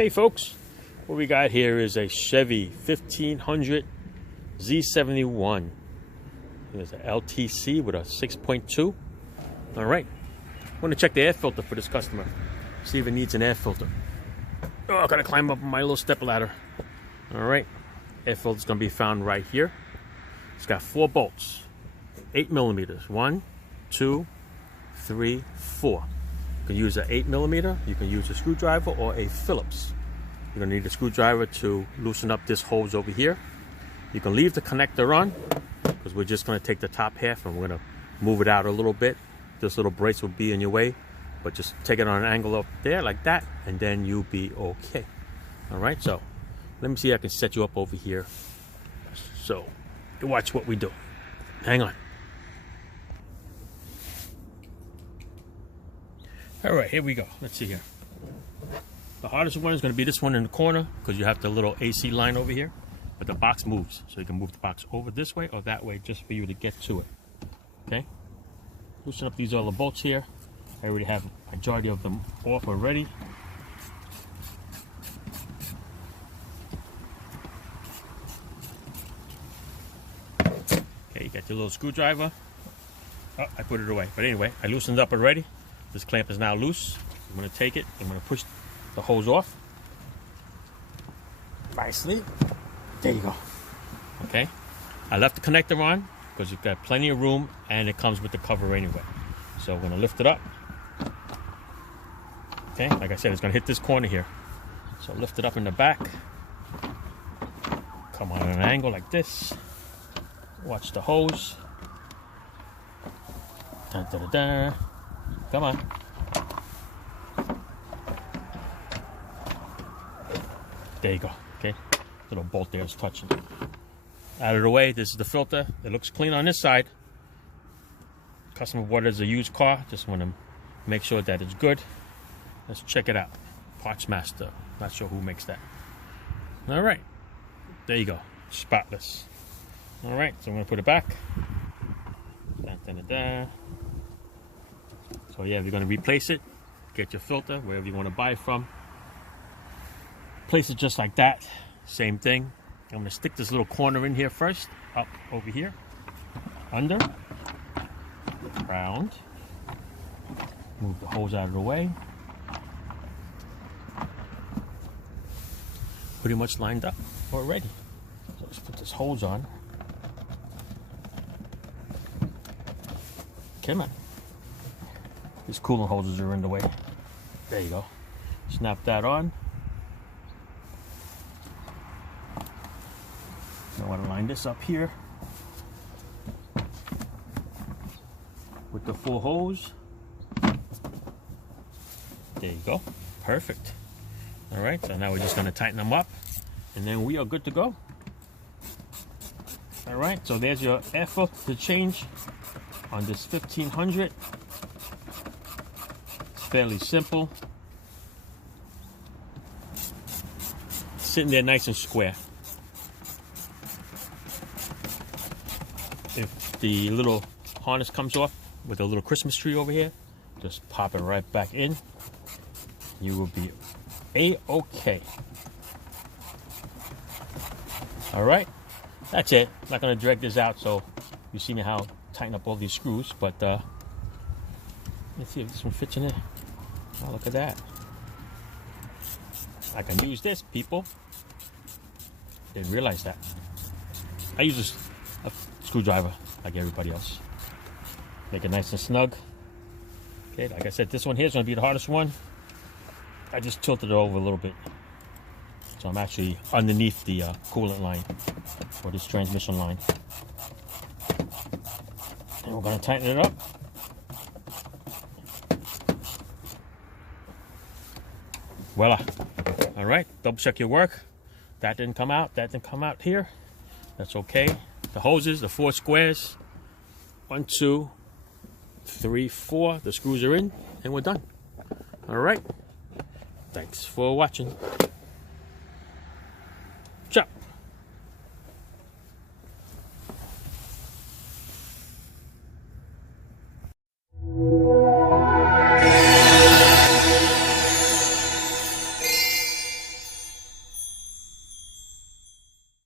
Hey folks, what we got here is a Chevy 1500 Z71. There's an LTC with a 6.2. All right, I'm gonna check the air filter for this customer. See if it needs an air filter. Oh, I gotta climb up my little step ladder. All right, air filter's gonna be found right here. It's got 4 bolts, 8 millimeters. 1, 2, 3, 4. You can use an 8 millimeter, you can use a screwdriver or a Phillips. You're gonna need a screwdriver to loosen up this hose over here. You can leave the connector on because we're just gonna take the top half and we're gonna move it out a little bit. This little brace will be in your way, but just take it on an angle up there like that and then you'll be okay. All right, so let me see if I can set you up over here. So you watch what we do. Hang on. All right, here we go. Let's see here. The hardest one is going to be this one in the corner because you have the little AC line over here, but the box moves. So you can move the box over this way or that way just for you to get to it. Okay? Loosen up these other bolts here. I already have a majority of them off already. Okay, you got your little screwdriver. Oh, I put it away. But anyway, I loosened it up already. This clamp is now loose. I'm going to take it. I'm going to push the hose off. Nicely. There you go. Okay. I left the connector on because you've got plenty of room and it comes with the cover anyway. So I'm going to lift it up. Okay. Like I said, it's going to hit this corner here. So lift it up in the back. Come on an angle like this. Watch the hose. Dun, dun, dun, dun. Come on. There you go. Okay. Little bolt there is touching. Out of the way. This is the filter. It looks clean on this side. Customer orders a used car. Just want to make sure that it's good. Let's check it out. Parts Master. Not sure who makes that. All right. There you go. Spotless. All right. So I'm going to put it back. Dun, dun, dun, dun. So yeah, if you're going to replace it, get your filter wherever you want to buy it from. Place it just like that. Same thing. I'm going to stick this little corner in here first. Up over here. Under. Round. Move the hose out of the way. Pretty much lined up already. So let's put this hose on. Come on. These coolant hoses are in the way. There you go. Snap that on. I want to line this up here with the full hose. There you go. Perfect. All right, so now we're just going to tighten them up and then we are good to go. All right, so there's your air filter change on this 1500. Fairly simple. Sitting there nice and square. If the little harness comes off with a little Christmas tree over here, just pop it right back in. You will be A-okay. All right, that's it. I'm not going to drag this out, so you see me how I tighten up all these screws, but let's see if this one fits in there. Oh, look at that. I can use this, people. Didn't realize that. I use a screwdriver like everybody else. Make it nice and snug. Okay, like I said, this one here is going to be the hardest one. I just tilted it over a little bit. So I'm actually underneath the coolant line or this transmission line. And we're going to tighten it up. Voila. All right, double check your work. That didn't come out. That didn't come out here. That's okay. The hoses, the 4 squares. 1, 2, 3, 4. The screws are in and we're done. All right. Thanks for watching.